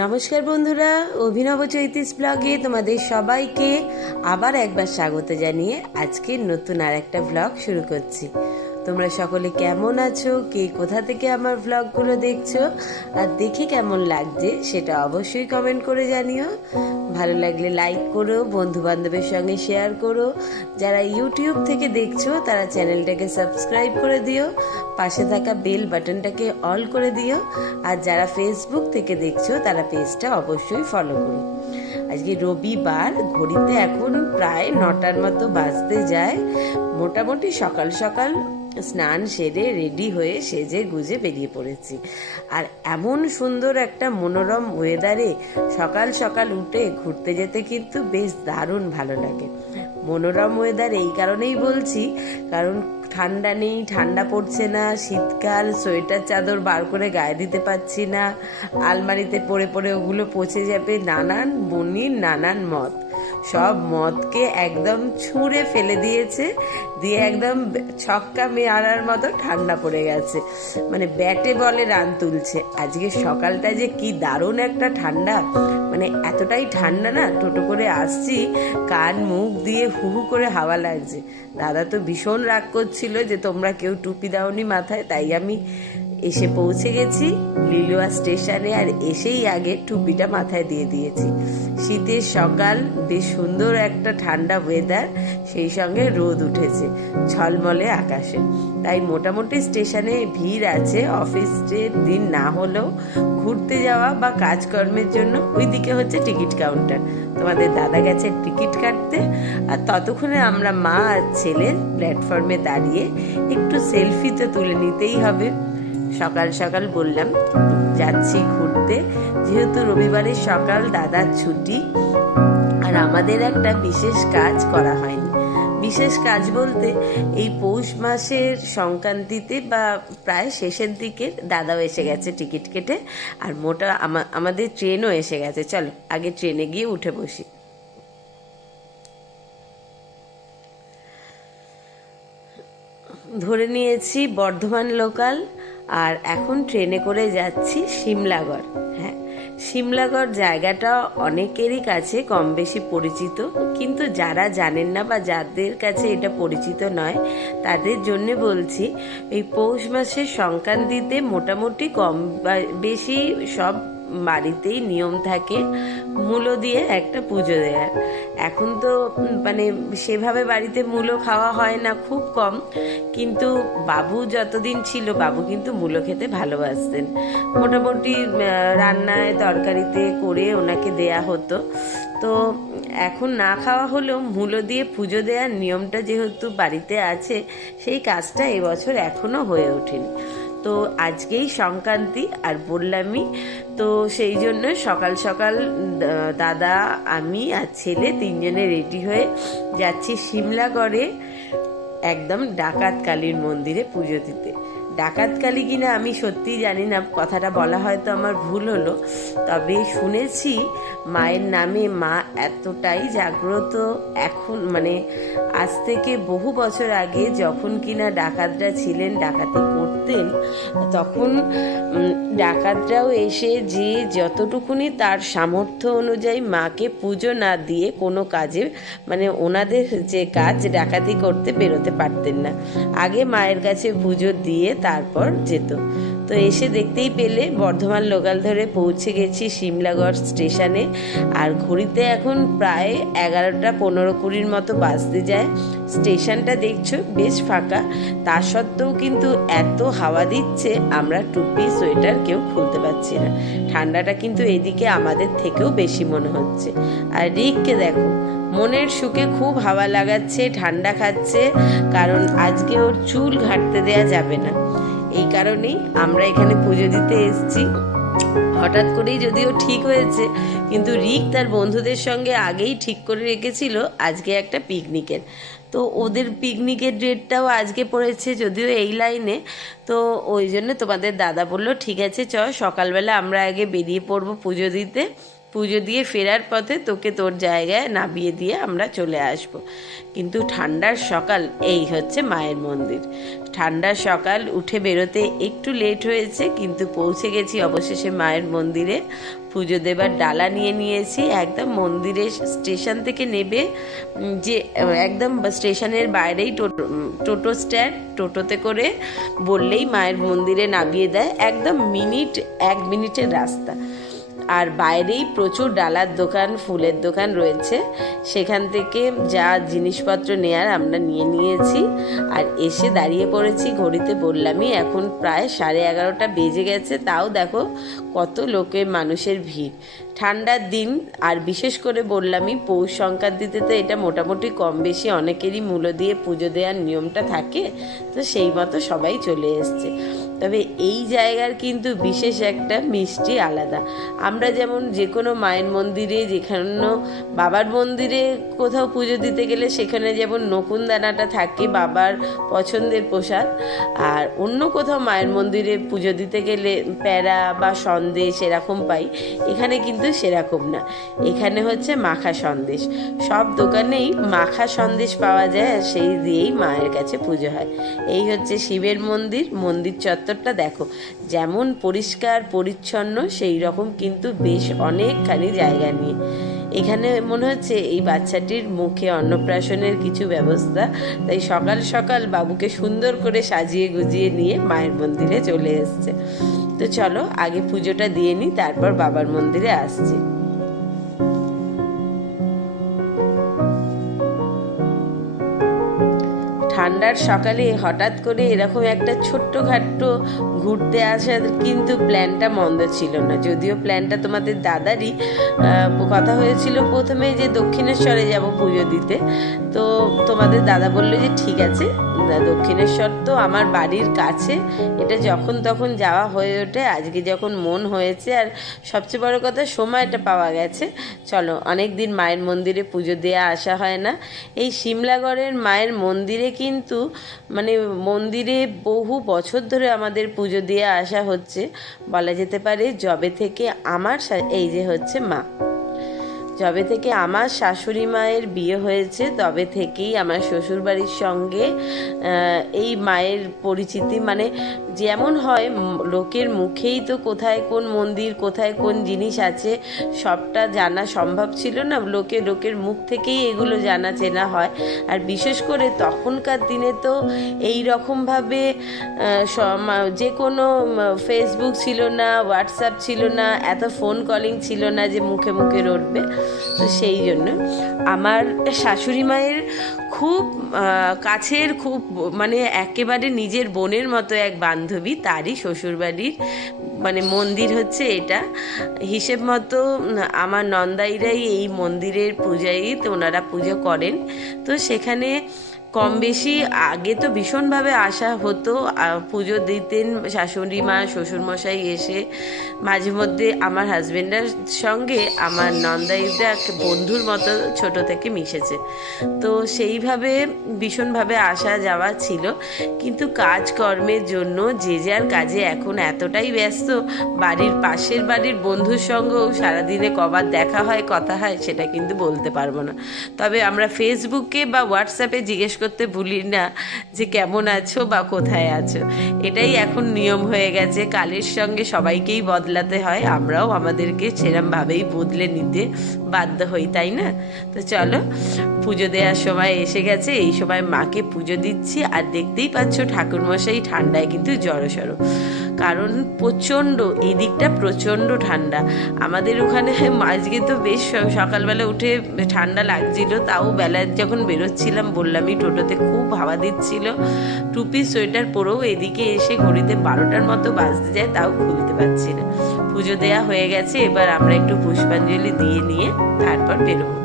নমস্কার বন্ধুরা, অভিনব চৈতিস ব্লগে তোমাদের সবাইকে আবার একবার স্বাগত জানিয়ে আজকে নতুন আর একটা ব্লগ শুরু করছি। তোমরা সকলে কেমন আছো? কে কোথা থেকে আমার ব্লগগুলো দেখছ? আর দেখে কেমন লাগছে সেটা অবশ্যই কমেন্ট করে জানিও। ভালো লাগলে লাইক করো বন্ধু বান্ধবের সঙ্গে শেয়ার করো। যারা ইউটিউব থেকে দেখছ, তারা চ্যানেলটাকে সাবস্ক্রাইব করে দিও। পাশে থাকা বেল বাটনটাকে অল করে দিও। আর যারা ফেসবুক থেকে দেখছ, তারা পেজটা অবশ্যই ফলো করো। আজকে রবিবার, ঘড়িতে এখন প্রায় নটার মতো বাজতে যায়। মোটামুটি সকাল সকাল স্নান সেরে রেডি হয়ে সেজে গুজে বেরিয়ে পড়েছি। আর এমন সুন্দর একটা মনোরম ওয়েদারে সকাল সকাল উঠে ঘুরতে যেতে কিন্তু বেশ দারুণ ভালো লাগে। মনোরম ওয়েদার এই কারণেই বলছি, কারণ ঠান্ডা নেই, ঠান্ডা পড়ছে না, শীতকাল, সোয়েটার, চাদর বার করে গায়ে দিতে পারছি না, আলমারিতে পড়ে পড়ে ওগুলো পচে যাবে, নানান বনির নানান মত। সব মদকে একদম ছুঁড়ে ফেলে দিয়েছে, দিয়ে একদম ছক্কা মেয়ারার মতো ঠান্ডা পড়ে গেছে। মানে ব্যাটে বলে রান তুলছে। আজকে সকালটা যে কি দারুণ একটা ঠান্ডা। মানে এতটাই ঠান্ডা না, টোটো করে আসছি, কান মুখ দিয়ে হু হু করে হাওয়া লাগছে। দাদা তো ভীষণ রাগ করছিল যে তোমরা কেউ টুপি দাওনি মাথায়, তাই আমি এসে পৌঁছে গেছি। লিলুয়া স্টেশনে আর এসেই আগে টুপিটা মাথায় দিয়ে দিয়েছি। শীতের সকাল, বেশ সুন্দর একটা ঠান্ডা ওয়েদার সেই সঙ্গে রোদ উঠেছে, ঝলমলে আকাশে। তাই মোটামুটি স্টেশনে ভিড় আছে, অফিসের দিন না হলেও ঘুরতে যাওয়া বা কাজকর্মের জন্য ওইদিকে হচ্ছে টিকিট কাউন্টার। তোমাদের দাদা গেছে টিকিট কাটতে, আর ততক্ষণে আমরা মা আর ছেলে প্ল্যাটফর্মে দাঁড়িয়ে একটু সেলফি তো তুলে নিতেই হবে। সকাল সকাল বললাম, যাচ্ছি ঘুরতে। যেহেতু রবিবারের সকাল, দাদার ছুটি, আর আমাদের একটা বিশেষ কাজ করা হয়নি। বিশেষ কাজ বলতে এই পৌষ মাসের সংক্রান্তিতে বা প্রায় শেষের দিকে দাদাও এসে গেছে টিকিট কেটে, আর মোটা আমা- আমাদের ট্রেনও এসে গেছে। চলো, আগে ট্রেনে গিয়ে উঠে বসি। ধরে নিয়েছি বর্ধমান লোকাল আর এখন ট্রেনে করে যাচ্ছি সিমলাগড় হ্যাঁ সিমলাগড় জায়গাটা অনেকেরই কাছে কম বেশি পরিচিত, কিন্তু যারা জানেন না বা যাদের কাছে এটা পরিচিত নয়, তাদের জন্য বলছি, এই পৌষ মাসের সংক্রান্তিতে মোটামুটি কম বেশি সব বাড়িতেই নিয়ম থাকে, মূলো দিয়ে একটা পুজো দেওয়ার। এখন তো মানে সেভাবে বাড়িতে মূলো খাওয়া হয় না, খুব কম। কিন্তু বাবু যতদিন ছিল, বাবু কিন্তু মূলো খেতে ভালোবাসতেন। মোটামুটি রান্নায়, তরকারিতে করে ওনাকে দেয়া হতো। তো এখন না খাওয়া হলেও মূলো দিয়ে পুজো দেওয়ার নিয়মটা যেহেতু বাড়িতে আছে, সেই কাজটা এবছর এখনও হয়ে ওঠেনি। তো আজকেই সংক্রান্তি আর বললামই। তো সেই জন্য সকাল সকাল দাদা, আমি আর ছেলে তিনজনে রেডি হয়ে যাচ্ছি সিমলাগড়ে একদম ডাকাত কালীর মন্দিরে পুজো দিতে। ডাকাত কালী কিনা আমি সত্যিই জানি না, কথাটা বলা হয়তো আমার ভুল হলো। তবে শুনেছি মায়ের নামে মা এতটাই জাগ্রত এখন মানে আজ থেকে বহু বছর আগে যখন কিনা ডাকাতরা ছিলেন, ডাকাতি করতেন, তখন ডাকাতরাও এসে যে যতটুকুনি তার সামর্থ্য অনুযায়ী মাকে পুজো না দিয়ে কোনো কাজে মানে ওনাদের যে কাজ ডাকাতি করতে বেরোতে পারতেন না। আগে মায়ের কাছে পুজো দিয়ে তারপর যেত। তো এসে দেখতেই পেলে বর্ধমান লোকাল ধরে পৌঁছে গেছি সিমলাগড় স্টেশনে। আর ঘড়িতে এখন প্রায় এগারোটা পনেরো কুড়ির মতো বাজতে যায়। স্টেশনটা দেখছ, বেশ ফাঁকা। তা সত্ত্বেও কিন্তু এত হাওয়া দিচ্ছে, আমরা টুপি, সোয়েটার কেউ খুলতে পারছি না। ঠান্ডাটা কিন্তু এদিকে আমাদের থেকেও বেশি মনে হচ্ছে। আর রিককে দেখো, মনের সুখে খুব হাওয়া লাগাচ্ছে, ঠান্ডা খাচ্ছে, কারণ আজকে ওর চুল ঘাটতে দেয়া যাবে না। এই কারণেই আমরা এখানে পুজো দিতে এসেছি। হঠাৎ করেই যদিও ঠিক হয়েছে, কিন্তু রিক তার বন্ধুদের সঙ্গে আগেই ঠিক করে রেখেছিল আজকে একটা পিকনিকের। তো ওদের পিকনিকের ডেটটাও আজকে পড়েছে যদিও এই লাইনে। তো ওই জন্য তোমাদের দাদা বলল, ঠিক আছে চ সকালবেলা আমরা আগে বেরিয়ে পড়ব পুজো দিতে। পুজো দিয়ে ফেরার পথে তোকে তোর জায়গায় নামিয়ে দিয়ে আমরা চলে আসব। কিন্তু ঠান্ডার সকাল, এই হচ্ছে মায়ের মন্দির। ঠান্ডার সকাল, উঠে বেরোতে একটু লেট হয়েছে, কিন্তু পৌঁছে গেছি অবশেষে মায়ের মন্দিরে। পুজো দেবার ডালা নিয়ে নিয়েছি, একদম মন্দিরের স্টেশন থেকে নেবে যে, একদম স্টেশনের বাইরেই টোটো টোটো স্ট্যান্ড, টোটোতে করে বললেই মায়ের মন্দিরে নামিয়ে দেয়। একদম মিনিট, এক মিনিটের রাস্তা। আর বাইরেই প্রচুর ডালার দোকান, ফুলের দোকান রয়েছে। সেখান থেকে যা জিনিসপত্র নেয়ার আমরা নিয়ে নিয়েছি। আর এসে দাঁড়িয়ে পড়েছি ঘড়িতে বললামই, এখন প্রায় সাড়ে এগারোটা বেজে গেছে। তাও দেখো কত লোকে মানুষের ভিড়। ঠান্ডার দিন, আর বিশেষ করে বললামই, পৌষ সংক্রান্তিতে তো এটা মোটামুটি কম বেশি অনেকেরই মূল্য দিয়ে পুজো দেওয়ার নিয়মটা থাকে। তো সেই মতো সবাই চলে এসছে। তবে এই জায়গার কিন্তু বিশেষ একটা মিষ্টি আলাদা। আমরা যেমন যে কোনো মায়ের মন্দিরে, যেখানে বাবার মন্দিরে কোথাও পুজো দিতে গেলে সেখানে যেমন নকুন দানাটা থাকে বাবার পছন্দের প্রসাদ, আর অন্য কোথাও মায়ের মন্দিরে পুজো দিতে গেলে প্যারা বা সন্দেশ এরকম পাই, এখানে কিন্তু সেরকম না। এখানে হচ্ছে মাখা সন্দেশ। সব দোকানেই মাখা সন্দেশ পাওয়া যায় আর সেই দিয়েই মায়ের কাছে পুজো হয়। এই হচ্ছে শিবের মন্দির মন্দির চত্বরটা দেখো। যেমন পরিষ্কার, পরিচ্ছন্ন সেই রকম কিন্তু বেশ অনেকখানি জায়গা নিয়ে। এখানে মনে হচ্ছে এই বাচ্চাটির মুখে অন্নপ্রাশনের কিছু ব্যবস্থা। তাই সকাল সকাল বাবুকে সুন্দর করে সাজিয়ে গুজিয়ে নিয়ে মায়ের মন্দিরে চলে এসছে। তো চলো, আগে পুজোটা দিয়ে নিই, তারপর বাবার মন্দিরে আসছি। ঠান্ডার সকালে হঠাৎ করে এরকম একটা ছোট্টখাট্ট ঘুরতে আসার কিন্তু প্ল্যানটা মন্দ ছিল না। যদিও প্ল্যানটা তোমাদের দাদারই কথা হয়েছিল প্রথমে যে দক্ষিণেশ্বরে যাব পুজো দিতে। তো তোমাদের দাদা বলল যে ঠিক আছে দক্ষিণেশ্বর তো আমার বাড়ির কাছে। এটা যখন তখন যাওয়া হয়ে ওঠে, আজকে যখন মন হয়েছে আর সবচেয়ে বড় কথা সময়টা পাওয়া গেছে। চলো অনেক দিন মায়ের মন্দিরে পুজো দেওয়া আসা হয় না। এই সিমলাগড়ের মায়ের মন্দিরে কিন্তু মানে মন্দিরে বহু বছর ধরে আমাদের পুজো দিয়ে আসা হচ্ছে। বলা যেতে পারে জবে থেকে আমার এই যে হচ্ছে মা। যবে থেকে আমার শাশুড়ি মায়ের বিয়ে হয়েছে, তবে থেকেই আমার শ্বশুরবাড়ির সঙ্গে এই মায়ের পরিচিতি। মানে যেমন হয় লোকের মুখেই তো কোথায় কোন মন্দির, কোথায় কোন জিনিস আছে, সবটা জানা সম্ভব ছিল না। লোকে লোকের মুখ থেকেই এগুলো জানা চেনা হয়। আর বিশেষ করে তখনকার দিনে তো এই রকমভাবে যে কোনো ফেসবুক ছিল না হোয়াটসঅ্যাপ ছিল না, এত ফোন কলিং ছিল না যে মুখে মুখে রটবে। তো সেই জন্য আমার শাশুড়ি মায়ের খুব কাছের খুব মানে একেবারে নিজের বোনের মতো এক বান্ধবী, তারই শ্বশুরবাড়ির মানে মন্দির হচ্ছে এটা। হিসেব মতো আমার নন্দাইরাই এই মন্দিরের পূজাই তো ওনারা পুজো করেন। তো সেখানে কম বেশি আগে তো ভীষণভাবে আসা হতো পুজো দিতেন শাশুড়ি মা, শ্বশুরমশাই এসে, মাঝে মধ্যে আমার হাজবেন্ডের সঙ্গে আমার নন্দাইদা এক বন্ধুর মতো ছোট থেকে মিশেছে। তো সেইভাবে ভীষণভাবে আসা যাওয়া ছিল। কিন্তু কাজকর্মের জন্য যে যার কাজে এখন এতটাই ব্যস্ত, বাড়ির পাশের বাড়ির বন্ধুর সঙ্গেও সারাদিনে কবার দেখা হয়, কথা হয়, সেটা কিন্তু বলতে পারব না। তবে আমরা ফেসবুকে বা হোয়াটসঅ্যাপে জিজ্ঞেস করতে ভুলি না যে কেমন আছো বা কোথায় আছো। এটাই এখন নিয়ম হয়ে গেছে। কালের সঙ্গে সবাইকেই বদলাতে হয়। আমরাও আমাদেরকে সেরমভাবেই বদলে নিতে বাধ্য হই, তাই না? তো চলো, পুজো দেওয়ার সময় এসে গেছে। এই সময় মাকে পুজো দিচ্ছি। আর দেখতেই পাচ্ছ ঠাকুরমশাই ঠান্ডায় কিন্তু জড়সড়। কারণ প্রচণ্ড এই দিকটা প্রচণ্ড ঠান্ডা। আমাদের ওখানে আজকে তো বেশ সকালবেলা উঠে ঠান্ডা লাগছিল, তাও বেলায় যখন বেরোচ্ছিলাম বললামই টোটোতে খুব হাওয়া দিচ্ছিল। টুপি, সোয়েটার পরেও এদিকে এসে ঘড়িতে বারোটার মতো বাজতে যায়, তাও খুলতে পারছি না। পুজো দেয়া হয়ে গেছে, এবার আমরা একটু পুষ্পাঞ্জলি দিয়ে নিয়ে তারপর বেরোবো।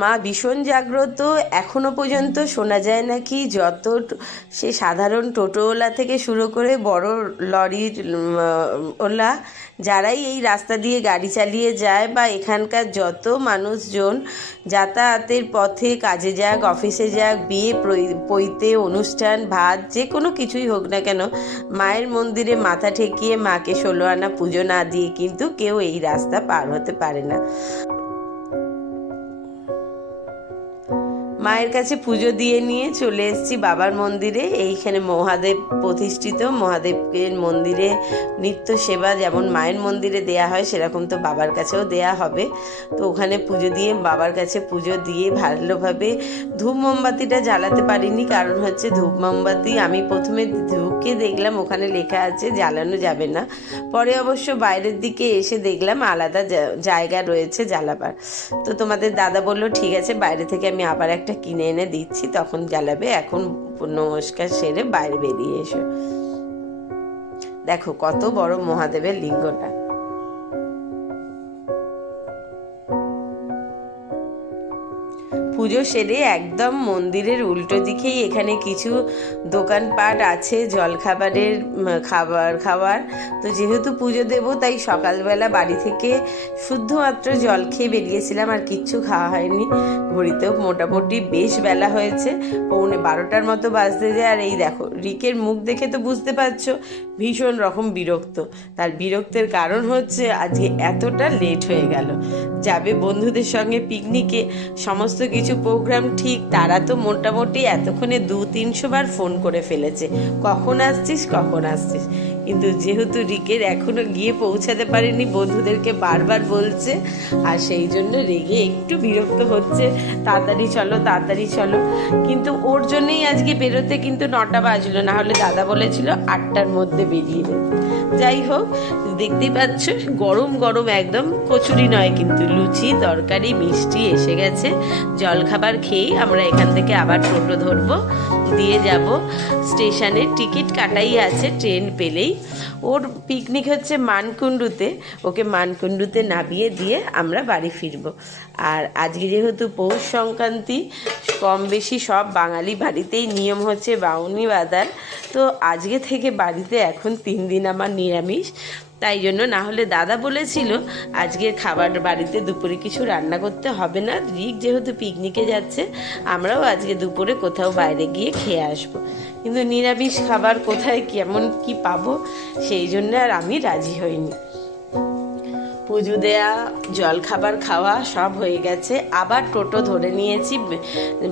মা ভীষণ জাগ্রত। এখনও পর্যন্ত শোনা যায় নাকি যত সে সাধারণ টোটোওয়ালা থেকে শুরু করে বড় লরির ওলা, যারাই এই রাস্তা দিয়ে গাড়ি চালিয়ে যায় বা এখানকার যত মানুষজন যাতায়াতের পথে কাজে যাক, অফিসে যাক, বিয়ে পৈতে অনুষ্ঠান, ভাত, যে কোনো কিছুই হোক না কেন, মায়ের মন্দিরে মাথা ঠেকিয়ে মাকে ষোলো আনা পুজো না দিয়ে কিন্তু কেউ এই রাস্তা পার হতে পারে না। মায়ের কাছে পুজো দিয়ে নিয়ে চলে এসেছি বাবার মন্দিরে। এইখানে মহাদেব প্রতিষ্ঠিত। মহাদেবের মন্দিরে নিত্য সেবা যেমন মায়ের মন্দিরে দেয়া হয়, সেরকম তো বাবার কাছেও দেয়া হবে। তো ওখানে পুজো দিয়ে বাবার কাছে পুজো দিয়ে ভালোভাবে ধূপ মোমবাতিটা জ্বালাতে পারিনি। কারণ হচ্ছে ধূপ মোমবাতি, আমি প্রথমে ধূপকে দেখলাম, ওখানে লেখা আছে জ্বালানো যাবে না। পরে অবশ্য বাইরের দিকে এসে দেখলাম আলাদা জায়গা রয়েছে জ্বালাবার। তো তোমাদের দাদা বলল, ঠিক আছে, বাইরে থেকে আমি আবার একটা কিনে এনে দিচ্ছি, তখন জ্বালাবে। এখন নমস্কার সেরে বাইরে বেরিয়ে এসো। দেখো কত বড় মহাদেবের লিঙ্গটা। পুজো সেরে একদম মন্দিরের উল্টো দিকেই এখানে কিছু দোকানপাট আছে, জলখাবারের খাবার খাবার তো যেহেতু পুজো দেবো, তাই সকালবেলা বাড়ি থেকে শুদ্ধমাত্র জল খেয়ে বেরিয়েছিলাম, আর কিচ্ছু খাওয়া হয়নি। ঘড়িতেও মোটামুটি বেশ বেলা হয়েছে, পৌনে বারোটার মতো বাজতে যায়। আর এই দেখো, রিকের মুখ দেখে তো বুঝতে পারছ ভীষণ রকম বিরক্ত। তার বিরক্তের কারণ হচ্ছে আজকে এতটা লেট হয়ে গেল। যাবে বন্ধুদের সঙ্গে পিকনিকে সমস্ত কিছু প্রোগ্রাম ঠিক, তারা তো মোটামুটি এতক্ষণে দু তিনশো বার ফোন করে ফেলেছে। কখন আসছিস কখন আসছিস? কিন্তু যেহেতু রিকের এখনও গিয়ে পৌঁছাতে পারেনি, বন্ধুদেরকে বারবার বলছে, আর সেই জন্য রেগে একটু বিরক্ত হচ্ছে। তাড়াতাড়ি চলো তাড়াতাড়ি চলো। কিন্তু ওর জন্যই আজকে বেরোতে কিন্তু নটা বাজলো, না হলে দাদা বলেছিল আটটার মধ্যে বেরিয়ে যাই হোক, দেখতেই পাচ্ছ, গরম গরম একদম, কচুরি নয় কিন্তু, লুচি, তরকারি, মিষ্টি এসে গেছে। জলখাবার খেয়েই আমরা এখান থেকে আবার টোটো ধরবো। দিয়ে যাব। স্টেশনে টিকিট কাটাই আছে, ট্রেন পেলেই। ওর পিকনিক হচ্ছে মানকুণ্ডুতে। ওকে মানকুণ্ডুতে নামিয়ে দিয়ে আমরা বাড়ি ফিরবো। আর আজকে যেহেতু পৌষ সংক্রান্তি, কম বেশি সব বাঙালি বাড়িতেই নিয়ম হচ্ছে বাউনি বাদার তো আজকে থেকে বাড়িতে এখন তিন দিন আমার নিরামিষ। তাই জন্য না হলে দাদা বলেছিল, আজকে খাবার বাড়িতে দুপুরে কিছু রান্না করতে হবে না। রিক যেহেতু পিকনিকে যাচ্ছে, আমরাও আজকে দুপুরে কোথাও বাইরে গিয়ে খেয়ে আসব। কিন্তু নিরামিষ খাবার কোথায় কেমন কি পাবো, সেই জন্য আর আমি রাজি হইনি। পুজো দেয়া, জল খাবার খাওয়া সব হয়ে গেছে। আবার টোটো ধরে নিয়েছি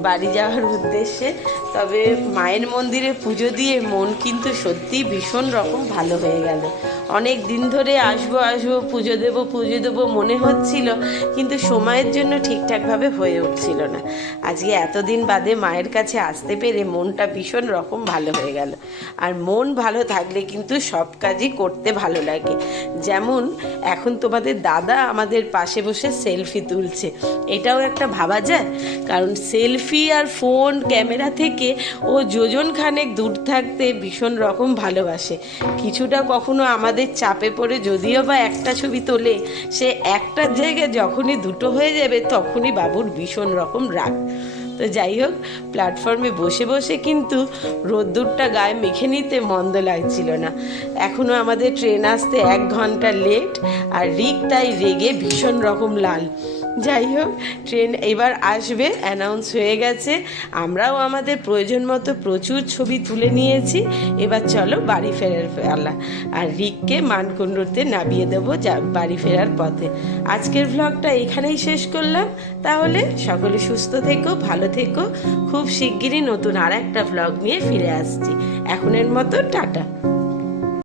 বাড়ি যাওয়ার উদ্দেশ্যে। তবে মায়ের মন্দিরে পুজো দিয়ে মন কিন্তু সত্যি ভীষণ রকম ভালো হয়ে গেল। অনেক দিন ধরে আসব আসব, পুজো দেবো পুজো দেবো মনে হচ্ছিল, কিন্তু সময়ের জন্য ঠিকঠাকভাবে হয়ে উঠছিল না। আজকে এতদিন বাদে মায়ের কাছে আসতে পেরে মনটা ভীষণ রকম ভালো হয়ে গেল। আর মন ভালো থাকলে কিন্তু সব কাজই করতে ভালো লাগে। যেমন, এখন তোমাদের দাদা আমাদের পাশে বসে সেলফি তুলছে। এটাও একটা ভাবা যায়? কারণ সেলফি আর ফোন, ক্যামেরা থেকে ও যোজন খানেক দূর থাকতে ভীষণ রকম ভালোবাসে। কিছুটা কখনো আমাদের চাপে পড়ে যদিও বা একটা ছবি তোলে, সে একটার জায়গায় যখনই দুটো হয়ে যাবে তখনই বাবুর ভীষণ রকম রাগ। তো যাই হোক প্ল্যাটফর্মে বসে বসে কিন্তু রোদ্দুরটা গায়ে মেখে নিতে মন্দ লাগছিল না। এখনও আমাদের ট্রেন আসতে এক ঘণ্টা লেট আর রিক তাই রেগে ভীষণ রকম লাল। যাই হোক ট্রেন এবার আসবে অ্যানাউন্স হয়ে গেছে। আমরাও আমাদের প্রয়োজন মতো প্রচুর ছবি তুলে নিয়েছি। এবার চলো বাড়ি ফেরার পালা। আর রিককে মানকুণ্ডুতে নামিয়ে দেবো যা বাড়ি ফেরার পথে। আজকের ভ্লগটা এখানেই শেষ করলাম। তাহলে সকলে সুস্থ থেকো, ভালো থেকো। খুব শিগগিরই নতুন আর একটা ভ্লগ নিয়ে ফিরে আসছি। এখনের মতো টাটা।